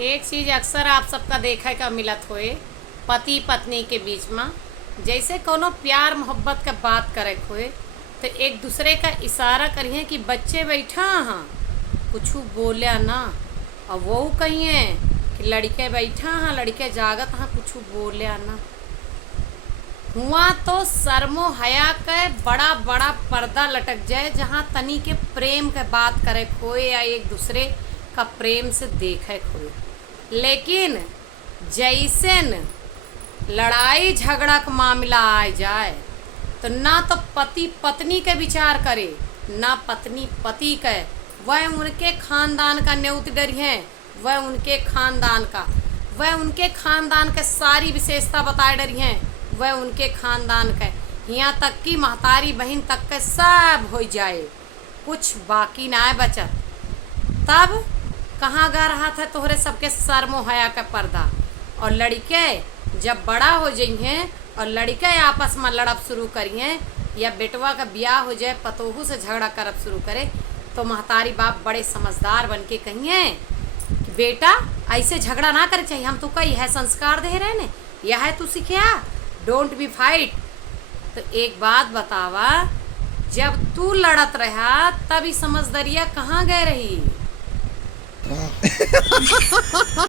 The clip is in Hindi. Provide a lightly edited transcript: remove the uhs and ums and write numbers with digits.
एक चीज़ अक्सर आप सबका देखे का मिलत होए पति पत्नी के बीच में, जैसे कोनो प्यार मोहब्बत का बात करे होए तो एक दूसरे का इशारा करिए कि बच्चे बैठा हाँ कुछ बोलिया ना, और वो कहिए कि लड़के बैठा हाँ लड़के जागत हाँ कुछ बोलिया ना। हुआ तो शर्मो हया के बड़ा बड़ा पर्दा लटक जाए, जहाँ तनी के प्रेम के बात करे खोए या एक दूसरे का प्रेम से देखे खोए। लेकिन जैसन लड़ाई झगड़ा का मामला आ जाए तो ना तो पति पत्नी के विचार करे, ना पत्नी पति के। वह उनके खानदान का न्योत डरी है, वह उनके खानदान का, वह उनके खानदान के सारी विशेषता बताए डरी हैं, वह उनके खानदान के, यहाँ तक कि महतारी बहन तक के सब हो जाए, कुछ बाकी ना है बचत। तब कहाँ गा रहा था तोहरे सबके शर्मो हया का पर्दा। और लड़के जब बड़ा हो जाइए और लड़के आपस में लड़ब शुरू करिए या बेटवा का ब्याह हो जाए पतोहू से झगड़ा करब शुरू करे तो महतारी बाप बड़े समझदार बन के कहिए कि बेटा ऐसे झगड़ा ना करे चाहिए, हम तो कई है संस्कार दे रहे ने, यह है तू सीखिया, डोंट बी फाइट। तो एक बात बतावा, जब तू लड़त रहा तभी समझदारिया कहाँ गए रही।